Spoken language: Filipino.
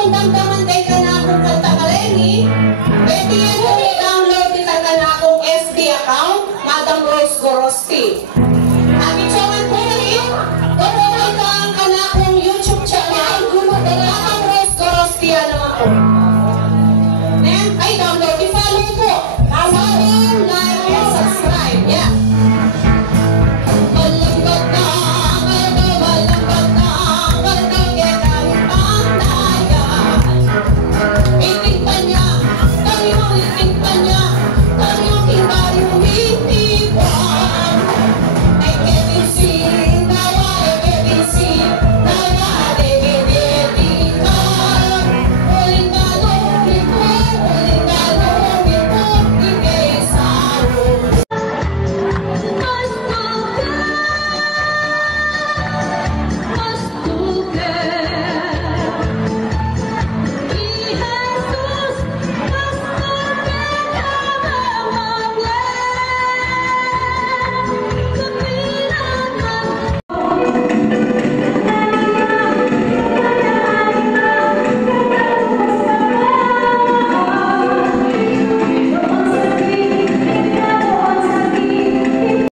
akong damdaman kay ka na akong katakaleni, pwede yan kung i-download kita ka na akong FB account, Madam Rose Gorosti.